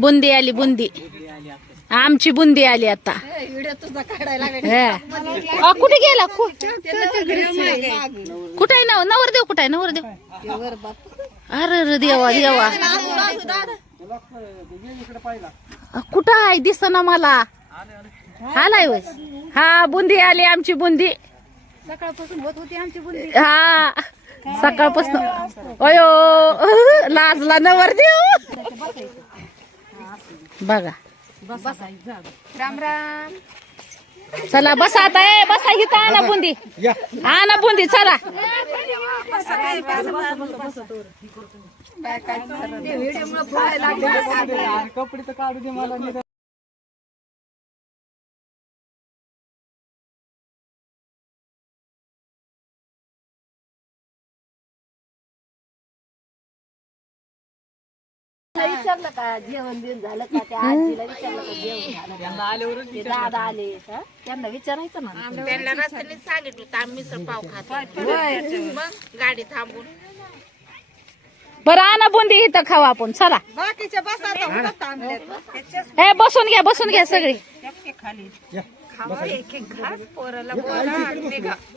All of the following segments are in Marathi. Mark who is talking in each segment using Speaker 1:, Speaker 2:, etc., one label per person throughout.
Speaker 1: बुंदी आली बुंदी. आमची बुंदी आली आता. कुठे गेला? कुठे आहे नव नवरदेव कुठे आहे? नवरदेव. अरे अरे देवा देवा. कुठं आहे? दिसना मला. आलाय होय. हा बुंदी आली आमची बुंदी.
Speaker 2: सकाळपासून होत होती आमची बुंदी.
Speaker 1: हा. सकाळपासून अयो लाजला नवरदेव बघा
Speaker 2: राम राम
Speaker 1: चला बसा आता ए बसा इथं आणा बुंदी आणा बुंदी चला
Speaker 3: कपडे तर काढू दे मला निदान.
Speaker 2: विचारलं का? जेवण बिवण झालं का? त्या आजीला विचारलं का जेवण झालं
Speaker 3: त्यांना
Speaker 2: ते दादा आले. का त्यांना विचारायचं ना.
Speaker 4: त्यांना रस्त्याने सांगितलं होतं आम्ही मिसळ पाव खातो. मग गाडी थांबून.
Speaker 1: बरं आणा बुंदी इथं खाऊ आपण. चला.
Speaker 2: बाकीच्या बस आता
Speaker 1: ए बसून घ्या बसून घ्या सगळी.
Speaker 3: या, बसा.
Speaker 4: पोराला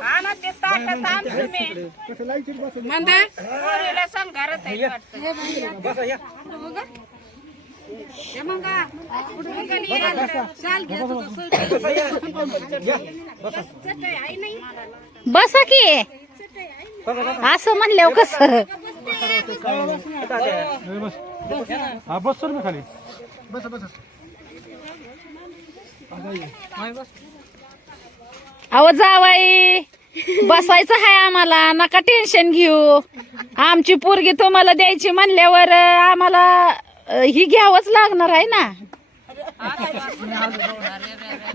Speaker 4: आणा ते ताटात आण तुम्ही
Speaker 3: कसं बसा.
Speaker 4: पोरीला सांग घरात आहे वाटतं.
Speaker 3: बसा या. या, बसा.
Speaker 1: बसा. की. असं म्हणल्यावर कसं?
Speaker 3: बस. हा मी खाली. बसा बसा.
Speaker 1: अहो जावाई बसायचं आहे आम्हाला. नका टेन्शन घेऊ. आमची पोरगी तुम्हाला द्यायची म्हणल्यावर आम्हाला ही घ्यावंच लागणार आहे ना.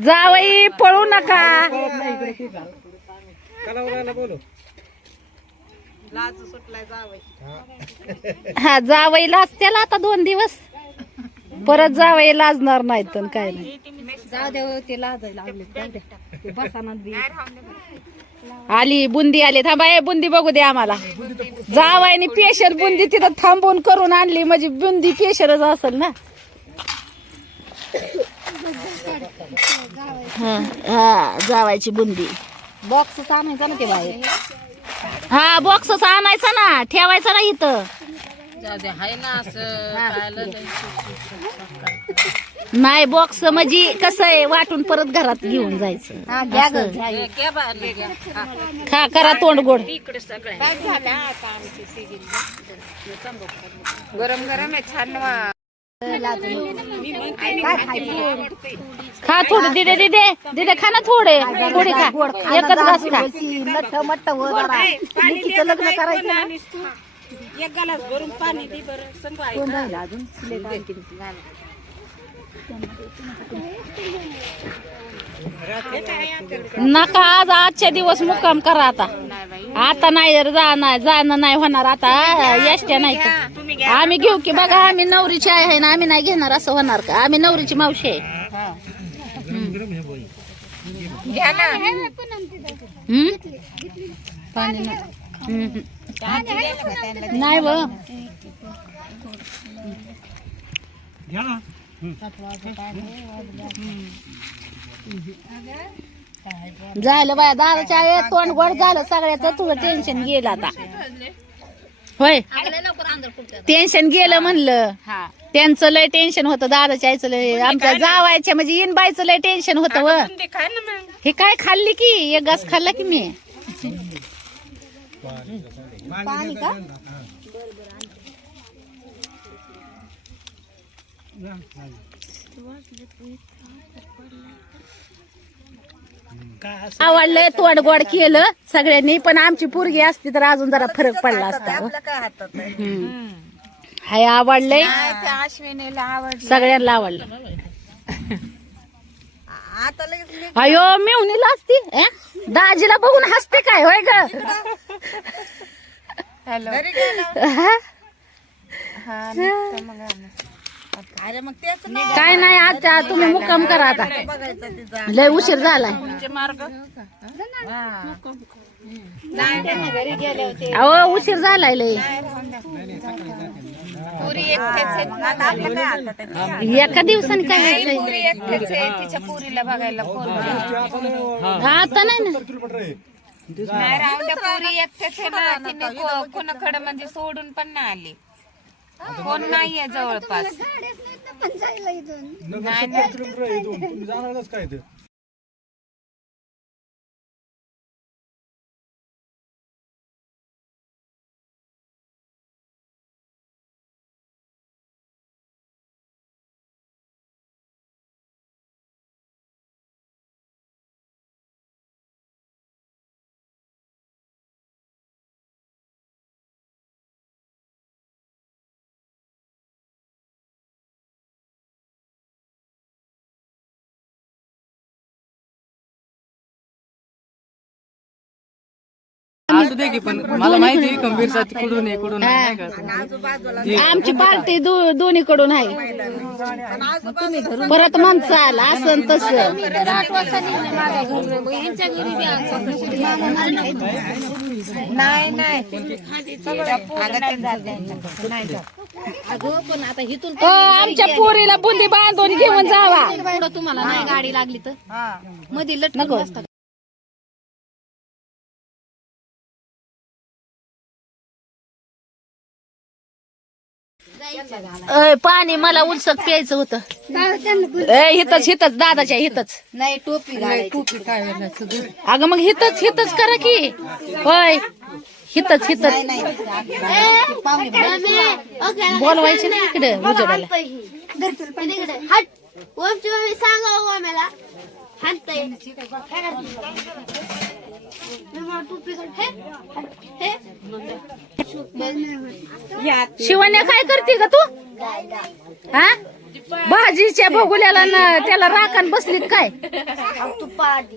Speaker 1: जावई पळू नका. हा जावई लाजत्याला आता दोन दिवस. परत जावई लाजणार नाही तर काय नाही.
Speaker 2: जाऊ दे ते लाजायला लागले जाऊ दे. ते बसाना बी.
Speaker 1: आली बुंदी आली. थांबा ए बुंदी बघू दे आम्हाला. जावायनी पेशर बुंदी तिथं थांबून करून आणली. म्हणजे बुंदी पेशरच असेल ना. हा, हा जावायची बुंदी.
Speaker 2: बॉक्स आणायचा ना ते बाहेर.
Speaker 1: हा बॉक्सच आणायचा ना. ठेवायचा ना इथं. नाही बॉक्स म्हणजे कसं आहे वाटून परत घरात घेऊन जायचं
Speaker 2: हा घ्या ग
Speaker 1: असं.
Speaker 2: घ्या
Speaker 1: खा करा तोंड गोड
Speaker 4: गरम गरम आहे छान वा-
Speaker 2: काय खायचं
Speaker 1: खा थोडं दिदे दिदे दिदे खा ना थोडे थोडी खा एकच घास खा
Speaker 2: लठ्ठ वर लग्न करायचं ना
Speaker 4: एक गलास भरून पाणी दे बरं. संग.
Speaker 2: कोण राहिलं अजून? प्लेट आणखी
Speaker 1: नका आज आजच्या दिवस मुक्काम करा आता. आता नाही जर जाणार जाणं नाही होणार आता. एसट्या नाही तर. आम्ही घेऊ की बघा आम्ही नवरीची आहे ना आम्ही नाही घेणार असं होणार का? आम्ही नवरीची मावशी आहे? पाणी नाही. झालं बाया दादाच्या आहे तोंड गोड झालं सगळ्याच तुझं टेन्शन गेलं आता. होय. टेन्शन गेलं म्हणलं. त्यांचं लय टेन्शन होतं दादाच्या आईचं लय. आमच्या जावायच्या म्हणजे इनबाईचं लय टेन्शन होतं व. हे काय खाल्ली की? एक घास खाल्ला की मी?
Speaker 2: पाणी का?
Speaker 1: आवडलंय तोंड गोड केलं सगळ्यांनी पण आमची पोरगी असती तर अजून जरा फरक पडला असता. हम्म. हाय आवडलंय?
Speaker 4: त्या अश्विनीला आवड
Speaker 1: सगळ्यांना आवडलं.
Speaker 4: आता लगेच
Speaker 1: अयो मेवणीला असती अं? दाजीला बघून हसते काय होय ग? हा?
Speaker 4: अरे मग तेच
Speaker 1: काय नाही आता तुम्ही मुक्काम करा आता.
Speaker 4: बघायचं तिचा
Speaker 1: लय उशीर झालाय.
Speaker 4: मार्ग?
Speaker 2: घरी गेले होते
Speaker 1: अहो उशीर झालाय लय.
Speaker 5: पुरी?
Speaker 1: एका दिवसाने काय
Speaker 5: तिच्या पुरीला बघायला.
Speaker 1: आता नाही ना.
Speaker 5: नाही राहून त्या पुरी एकटेच आहे ना तिने को- कोणाकडे म्हणजे सोडून पण नाही आली. कोण नाहीये जवळपास. नाही नाही.
Speaker 6: तुम्ही जाणारच काय ते
Speaker 7: असू दे की पण मला माहिती आहे गंभीरचा कुठून आहे कुठून आहे नाही का
Speaker 1: आमची पार्टी दो- दोन्हीकडून आहे. परत माणसं आला असं तस.
Speaker 5: नाही नाही.
Speaker 1: आमच्या पोरीला बुंदी बांधून घेऊन जावा.
Speaker 2: तुम्हाला नाही गाडी लागली तर. मध्ये लटकून बसतात.
Speaker 1: अय, पाणी मला उलसक प्यायचं होतं. ए, हितच हितच दादाच्या हितच.
Speaker 2: नाही टोपी घालायची.
Speaker 1: अगं मग हितच हितच करा की. होय. हितच हितच. बोलवायचे ना इकडे उजेडाला
Speaker 8: सांगा हो.
Speaker 1: शिवण्या काय करते का तू? हा? भाजीच्या भोगुल्याला न त्याला राखण बसली काय?
Speaker 8: तू पाडी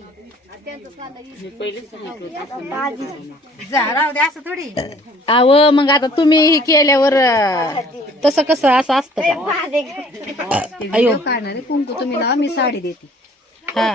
Speaker 1: अव मग आता तुम्ही हे केल्यावर तसं कसं असं असतं का? अयो.
Speaker 2: काढणारे कुंकू तुम्ही ना मी साडी देते.
Speaker 1: हा.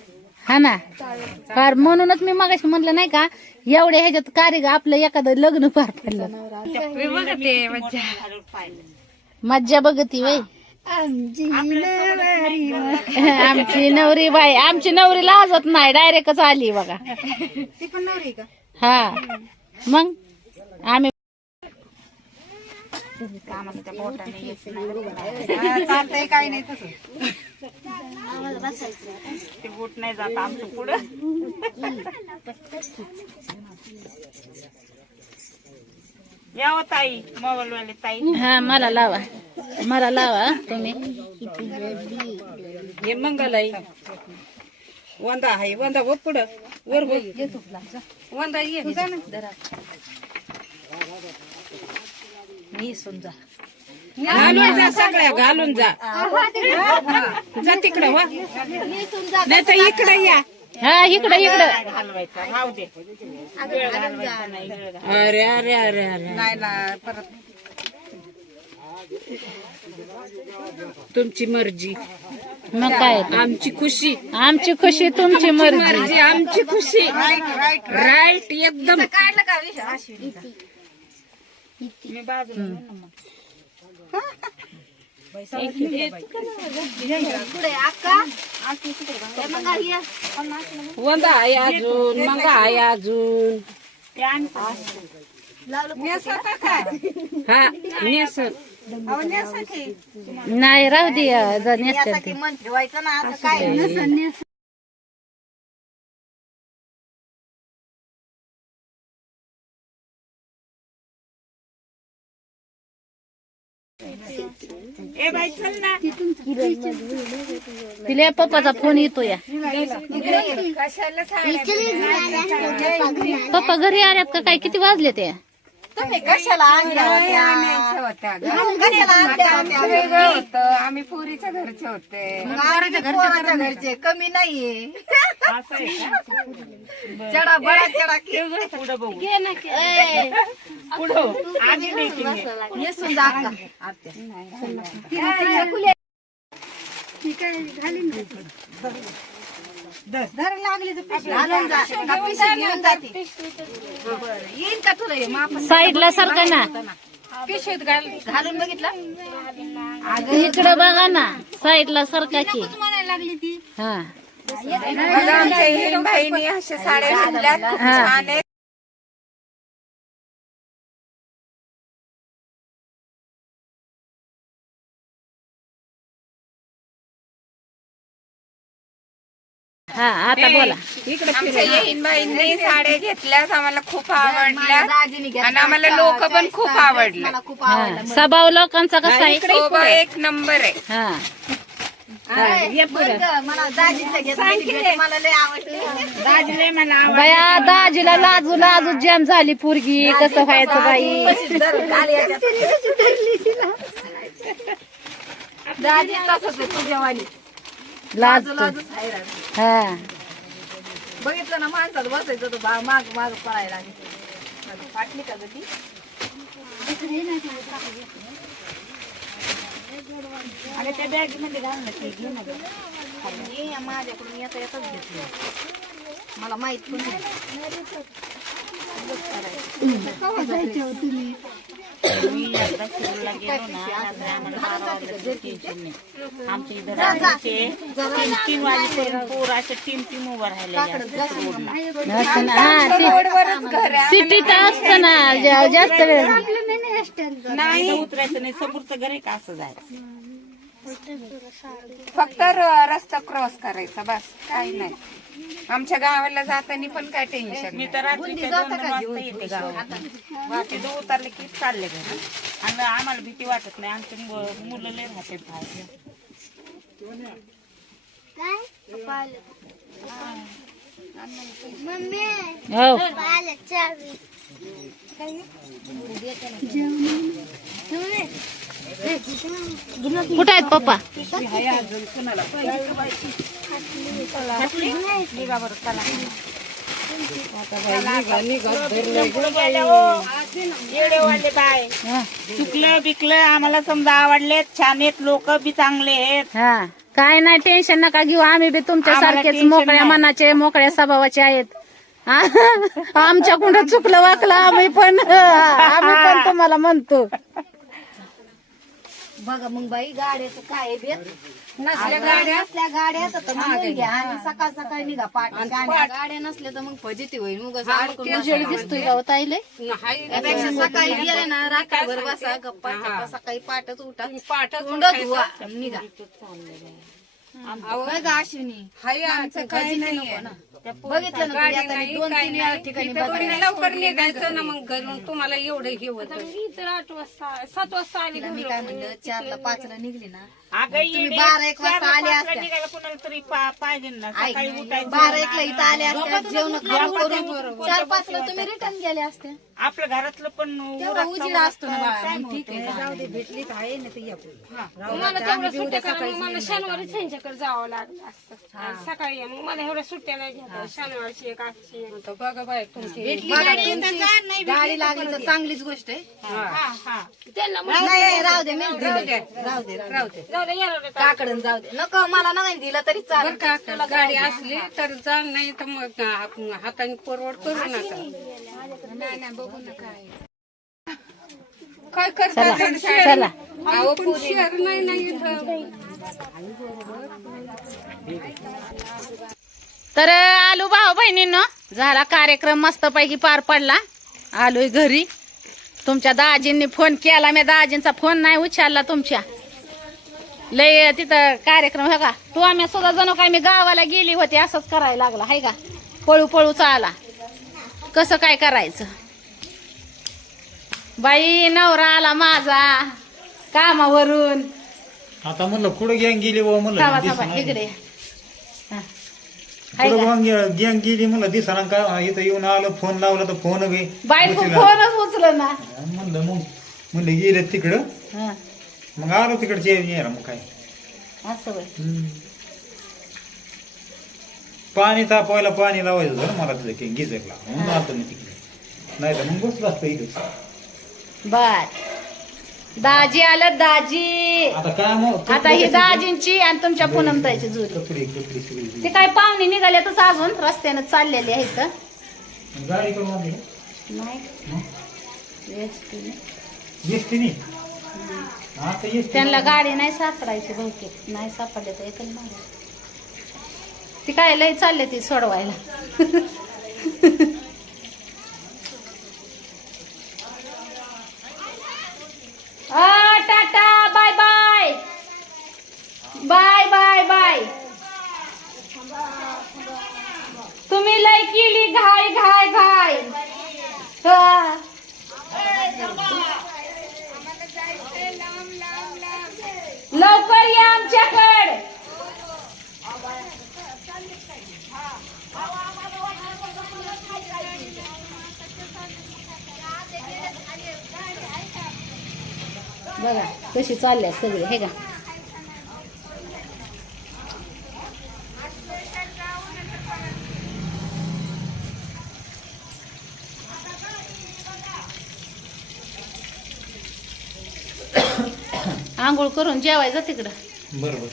Speaker 1: हा ना? फार म्हणूनच मी मगाशी म्हणलं नाही का एवढ्या ह्याच्यात कार्य आपलं एखादं लग्न पार पडलं.
Speaker 5: मज्जा.
Speaker 1: मज्जा बघती वय. आमची नवरी बाई. आमची नवरी लाजत नाही डायरेक्टच आली बघा. हा. मग? आम्ही
Speaker 5: चालतंय काही नाही तसं. ते बोट नाही जात आमचं पुढं. यावं ताई मोबाईल वाले ताई.
Speaker 1: हा मला लावा. मला लावा तुम्ही.
Speaker 7: हे मंगलाई वंदा आहे वंदा व पुढं. वर बघ. वंदा ये. जा ना.
Speaker 1: मी समजा
Speaker 7: घालून जा सगळ्या घालून जा. जा तिकडं वा. नाही तर इकडं या.
Speaker 1: हा इकडं इकडं.
Speaker 5: हलवायचा राहू दे वेळ घालवायचा नाही वेळ घाल-
Speaker 7: अरे अरे अरे अरे.
Speaker 5: नाही ना परत.
Speaker 7: तुमची मर्जी.
Speaker 1: मग काय?
Speaker 7: आमची खुशी.
Speaker 1: आमची खुशी तुमची मर्जी.
Speaker 7: मर्जी आमची खुशी. राईट एकदम.
Speaker 5: काढलं का विषय? मी बाजूला नेलं मग.
Speaker 7: वंदा आहे. अजून मंगा आहे अजून.
Speaker 5: ते.
Speaker 7: हा
Speaker 5: अहो, की.
Speaker 1: नाही राहू दे जर नेसतात ते.
Speaker 5: मन ठेवायचं ना असं काय ए
Speaker 1: तिला पप्पाचा फोन येतो या? पप्पा घरी आल्यात का काय? किती वाजले ते
Speaker 2: तुम्ही कशाला आणल्या होत्या?
Speaker 4: आणायच्या होत्या. ग.
Speaker 2: कशाला आणल्या
Speaker 4: आता
Speaker 2: होत्या?
Speaker 4: आमचं वेगळं होतं. आम्ही पुरीच्या घरचे होते.
Speaker 2: मग आम्ही पोराच्या घरचे कमी नाहीये. चढा बडा चढा येसून जा अक्का. घालून जा का पिशवी. घेऊन जाते. बरं, येईल का तुला हे
Speaker 1: साईडला सारखं ना?
Speaker 2: घालून बघितलं?
Speaker 1: इकडे बघा ना साईडला सारखा की हा.
Speaker 4: बघा आमच्या हिन बहिणी अशा साड्या घातल्यात खूप
Speaker 1: हा.
Speaker 4: छान आहेत
Speaker 1: हा आता बोला.
Speaker 4: आमच्या येईन बहिणी साड्या घेतल्यात आम्हाला खूप आवडल्या आणि आम्हाला लोक पण खूप आवडले.
Speaker 1: हा स्वभाव लोकांचा कसा आहे?
Speaker 4: स्वभाव एक नंबर आहे.
Speaker 1: हा. बया दाजीला लाजू लाजू जॅम झाली पोरगी. कसं व्हायचं बाई.
Speaker 2: दाजी तसंच आहे तुझ्यावानी
Speaker 1: लाजतो
Speaker 2: लाजूच आहे.
Speaker 1: हा.
Speaker 2: बघितलं ना माणसाला बसायचं तर बा माग माग पळायला. लागली फाटली का गती
Speaker 5: अरे त्या बॅगमध्ये घाल ना ती घे ना गं.
Speaker 2: मी माझ्याकडून येता येतच घेतली. मला माहीत पण नाही.
Speaker 5: मी एकदा शिरूरला गेलो ना रात्री आम्हाला बारा वाजले टेन्शन नाही. आमच्या इथं रात्रीचे तीन तीन वाजेपर्यंत पोर असे टीम टीम उभं राहिले
Speaker 1: असं ना. हा ते- सिटीत असतं ना. जा- जास्त वेळ
Speaker 5: नाही. उतरायचं नाही. समोरचं घर आहे का असं जायचं?
Speaker 4: फक्त र- रस्ता क्रॉस करायचा. बस. काही नाही. आमच्या गावाला जाताना पण काय टेन्शन
Speaker 5: मी तर रात्रीच्या दोन दोन वाजता येते उतरले की चालले घरी. आणि आम्हाला भीती वाटत नाही. आमचे मु- मुलं लय राहते बाहेर.
Speaker 1: हो. कुठे आहेत पप्पा? हा.
Speaker 5: चुकलं बिकलं आम्हाला समजा आवडले छान आहेत लोक बी चांगले आहेत.
Speaker 1: हा. काय नाही टेन्शन नका घेऊ आम्ही बी तुमच्या
Speaker 5: आम्हाला
Speaker 1: सारखेच
Speaker 5: टेन्शन
Speaker 1: मोकळ्या. मनाचे मोकळ्या स्वभावाचे आहेत? आमच्या कुठं चुकलं वाकलं आम्ही पण आम्ही पण तुम्हाला म्हणतो
Speaker 2: बघा मग बाई गाड्याचं काय बेत? नसल्या गाड्या असल्या गाड्या तर म्हणून घ्या आणि सकाळ सकाळी निघा पाठ. गाड्या नसल्या तर मग फजिती होईल. मग असं अडकून
Speaker 1: दिसतोय ताईले
Speaker 2: त्यापेक्षा सकाळी गेले ना रात्रभर बसा गप्पा चप्पा सकाळी पाठच उठा. तोंड धुवा. निघा. अहो अश्विनी आमचं काही नाहीये. बघितलं ना मी दोन तीन वेळा ठिकाणी बघायला
Speaker 5: लवकर निघायचं ना मग घरून तुम्हाला एवढं हे होत.
Speaker 2: मी काय म्हणलं चारला पाचला निघली ना
Speaker 5: अगं येडे,
Speaker 2: बारा एक वाजता
Speaker 5: चारला
Speaker 2: आले
Speaker 5: पाचला
Speaker 2: असत्या.
Speaker 5: निघायला कोणाला तरी पा- पाहिजे ना
Speaker 2: ऐक,
Speaker 5: सकाळी उठायचं.
Speaker 2: बारा एकला इथं आले असत्या जेवण खाऊन करून चार पाचला तुम्ही रिटर्न गेले असते.
Speaker 5: आपलं घरातलं पण
Speaker 2: उजीड असतो ना बाळा मग ठीक आहे.
Speaker 7: मला तेवढ्या सुट्ट्या करा मग मला शनिवारीच त्यांच्याकडे जावं लागलं असतं. आणि सकाळी या. मग मला एवढ्या सुट्ट्या नाही शनिवारची एक आजची एक.
Speaker 2: बघा तुमची गाडी लागली तर चांगलीच गोष्ट आहे.
Speaker 5: हा हा.
Speaker 7: त्यांना
Speaker 2: नाही, नाही राहू दे मी राहू दे राहू दे राहू दे.
Speaker 7: जाऊ दे यायला दे.
Speaker 2: काकडून जाऊ दे. नको मला नाही दिलं तरी चालेल
Speaker 5: गाडी असली तर जा नाही तर मग हाताने परवड करू नका. काय
Speaker 1: चला
Speaker 5: पण नाही नाही इथं.
Speaker 1: तर आलो भाऊ बहिणींनो झाला कार्यक्रम मस्तपैकी पार पडला. आलोय घरी. तुमच्या दाजींनी फोन केला मी दाजींचा फोन नाही उचलला तुमच्या. लय तिथं कार्यक्रम हे का तू आम्ही सुद्धा जणू काय मी गावाला गेली होती असंच करायला लागला हाय का? पळू पळू चाला. कसं काय करायचं? बाई नवरा आला माझा कामावरून.
Speaker 3: आता म्हणलं कुठं गँग गेली
Speaker 1: थांबा
Speaker 3: म्हणलं?
Speaker 1: थांबा इकडे. हाय का?
Speaker 3: गँग गेली मला दिसना का? इथं येऊन आलं फोन लावला तर फोन बी. उचलला.
Speaker 1: फोनच उचल ना
Speaker 3: म्हणलं मग म्हणलं गेले तिकडं.
Speaker 1: हा,
Speaker 3: मग आलो तिकडचे यायला मग काय?
Speaker 1: असं होय.
Speaker 3: हम्म. पाणी तापवायला पाणी लावायचं ना मला तिथं गिजरला म्हणून आलतो मी तिकडे. नाही तर मग बसलो असतो इथं
Speaker 1: बर. दाजी आलं दाजी.
Speaker 3: आता काय मग?
Speaker 1: आता ही दाजींची आणि तुमच्या पूनमताईची जुरी.
Speaker 3: कपडे कपडे सगळे
Speaker 1: ते काय पाहुणे निघाल्यातच अजून रस्त्यानं चाललेले आहेत.
Speaker 3: गाडी करून आणली का?
Speaker 1: नाही.
Speaker 3: हं?
Speaker 1: नी त्यांना गाडी नाही सापडायची बहुतेक. नाही सापडले तर येतील ती काय लय चालले ती सोडवायला. Tata bye bye. Bye bye bye. तुम्ही लय केली घाय घाय घाय हा. लवकर या आमच्याकडे बघा कशी चालल्या सगळे हे का? आंघोळ करून जेवायचं तिकडं.
Speaker 3: बरोबर.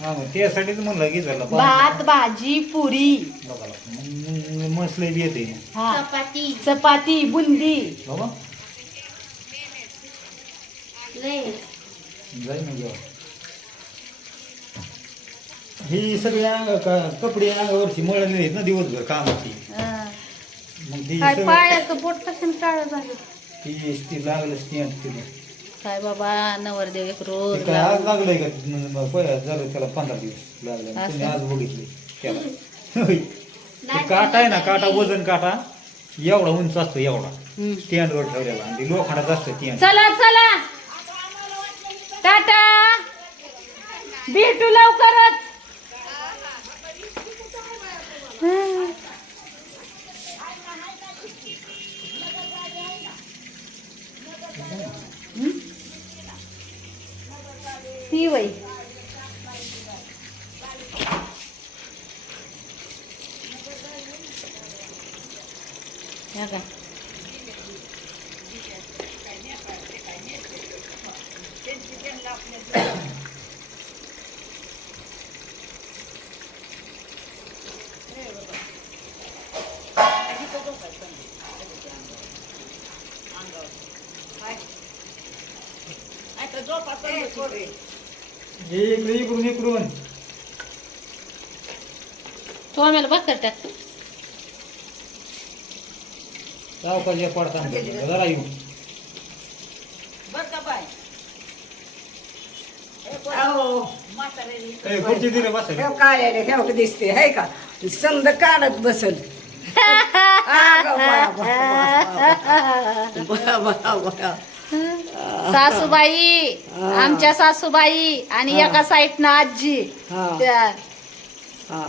Speaker 3: हा त्यासाठीच म्हणलं की झालं
Speaker 1: भात भाजी पुरी.
Speaker 3: मसले बी येते.
Speaker 1: हा.
Speaker 8: चपाती.
Speaker 1: चपाती बुंदी.
Speaker 3: बाबा
Speaker 8: लय
Speaker 3: जाईल ना जेव्हा ही सगळी अंग का- कपडे अंगावरची मळलेली आहेत ना दिवसभर कामाची.
Speaker 1: हा.
Speaker 3: मग ती
Speaker 1: काय
Speaker 3: सगळी
Speaker 1: पायाचं बोट कसं काळ झालं?
Speaker 3: ती ती लागलं तिला.
Speaker 1: काय बाबा नवरदेव एक रोज
Speaker 3: काय आज लागलंय का? न- झालं त्याला पंधरा दिवस लागले.
Speaker 1: असं?
Speaker 3: तुम्ही आज बघितले. त्याला. होय. ते काटा आहे ना काटा वजन काटा एवढा उंच असतो एवढा.
Speaker 1: हम्म.
Speaker 3: स्टँडवर ठेवलेला. आणि ते लोखंडात असतं स्टँड
Speaker 1: चला चला. टाटा. भेटू लवकरच. ती वय या का
Speaker 3: हे इकडे इकडून इकडून
Speaker 1: आम्हाला भाकर टाक
Speaker 3: सावकाश पडता जरा येऊ. ए, खुर्ची दिली बसायला.
Speaker 9: काय आहे ठेवक दिसते है का? समज काढत बसल.
Speaker 1: सासूबाई आमच्या सासूबाई आणि एका साईडनं आजी.
Speaker 9: हा.
Speaker 1: त्या
Speaker 9: हा.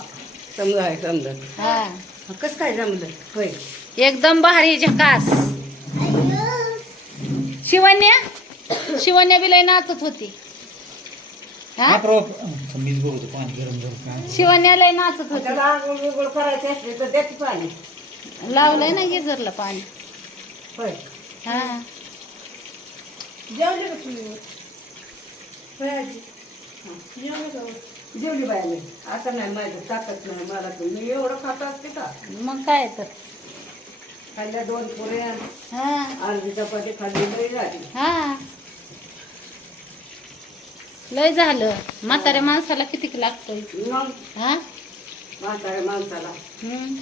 Speaker 9: समजा समजा
Speaker 1: हा.
Speaker 9: कस काय जमलं? होय.
Speaker 1: एकदम भारी झकास. शिवण्या? शिवण्या बी लय नाचत होती.
Speaker 3: हा? प्रॉप- मीच बघतो पाणी गरम गरम काय.
Speaker 1: शिवण्या लय नाचत होती.
Speaker 9: त्याला आंघोळ बिंघोळ करायची असली तर देते पाणी.
Speaker 1: लावलंय ना गिझरला पाणी.
Speaker 9: होय.
Speaker 1: हा.
Speaker 9: जेवली का तुम्ही? होय आजी. हा, जेवली का? जेवली बायाने असं नाही माझं ताकद नाही मला तर मी एवढं खात असते का?
Speaker 1: मग काय तर.
Speaker 9: खाल्ल्या दोन पुऱ्या
Speaker 1: हा.
Speaker 9: अर्धी चपाती खाल्ली लई झाली.
Speaker 1: हा. लय झालं. म्हाताऱ्या माणसाला किती लागतंय?
Speaker 9: मग?
Speaker 1: हा?
Speaker 9: म्हाताऱ्या माणसाला.
Speaker 1: हम्म.